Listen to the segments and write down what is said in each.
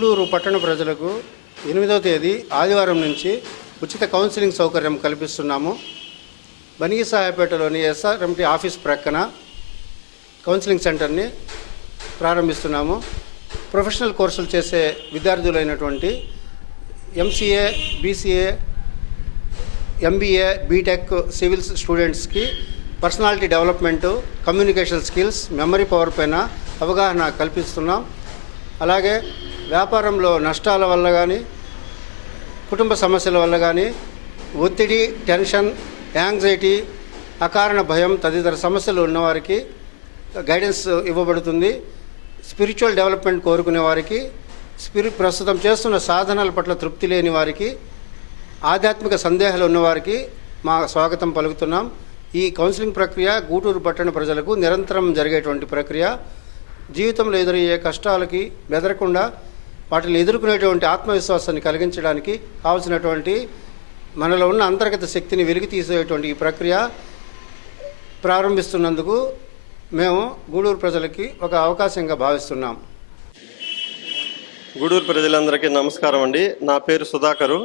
గూడూరు పట్టణ ప్రజలకు 8వ తేదీ ఆదివారం నుంచి ఉచిత కౌన్సిలింగ్ సౌకర్యం కల్పిస్తున్నాము. బనిగిసాయపేటలోని ఎస్ఆర్ఎంటీ ఆఫీస్ ప్రక్కన కౌన్సిలింగ్ సెంటర్ని ప్రారంభిస్తున్నాము. ప్రొఫెషనల్ కోర్సులు చేసే విద్యార్థులైనటువంటి MCA, BCA, MBA, B Tech, civil స్టూడెంట్స్కి personality development, communication skills, memory power పైన అవగాహన కల్పిస్తున్నాం. అలాగే వ్యాపారంలో నష్టాల వల్ల కానీ, కుటుంబ సమస్యల వల్ల కానీ, ఒత్తిడి, టెన్షన్, యాంగ్జైటీ, అకారణ భయం తదితర సమస్యలు ఉన్నవారికి గైడెన్స్ ఇవ్వబడుతుంది. స్పిరిచువల్ డెవలప్మెంట్ కోరుకునే వారికి, ప్రస్తుతం చేస్తున్న సాధనాల పట్ల తృప్తి లేని వారికి, ఆధ్యాత్మిక సందేహాలు ఉన్నవారికి మా స్వాగతం పలుకుతున్నాం. ఈ కౌన్సిలింగ్ ప్రక్రియ గూడూరు పట్టణ ప్రజలకు నిరంతరం జరిగేటువంటి ప్రక్రియ. జీవితంలో ఎదురయ్యే కష్టాలకి బెదరకుండా వాటిని ఎదుర్కొనేటువంటి ఆత్మవిశ్వాసాన్ని కలిగించడానికి కావాల్సినటువంటి మనలో ఉన్న అంతర్గత శక్తిని వెలికి తీసేటువంటి ఈ ప్రక్రియ ప్రారంభిస్తున్నందుకు మేము గూడూరు ప్రజలకి ఒక అవకాశంగా భావిస్తున్నాం. గూడూరు ప్రజలందరికీ నమస్కారం అండి. నా పేరు సుధాకరు.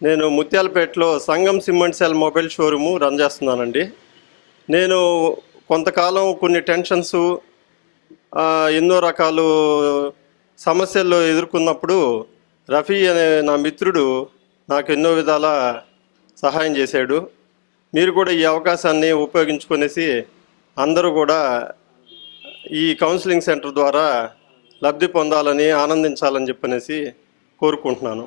నేను ముత్యాలపేటలో Sangam cement cell mobile showroom run చేస్తున్నానండి. నేను కొంతకాలం కొన్ని టెన్షన్స్, ఎన్నో రకాలు సమస్యల్లో ఎదుర్కొన్నప్పుడు రఫీ అనే నా మిత్రుడు నాకు ఎన్నో విధాల సహాయం చేశాడు. మీరు కూడా ఈ అవకాశాన్ని ఉపయోగించుకునేసి అందరూ కూడా ఈ కౌన్సిలింగ్ సెంటర్ ద్వారా లబ్ధి పొందాలని, ఆనందించాలని చెప్పనేసి కోరుకుంటున్నాను.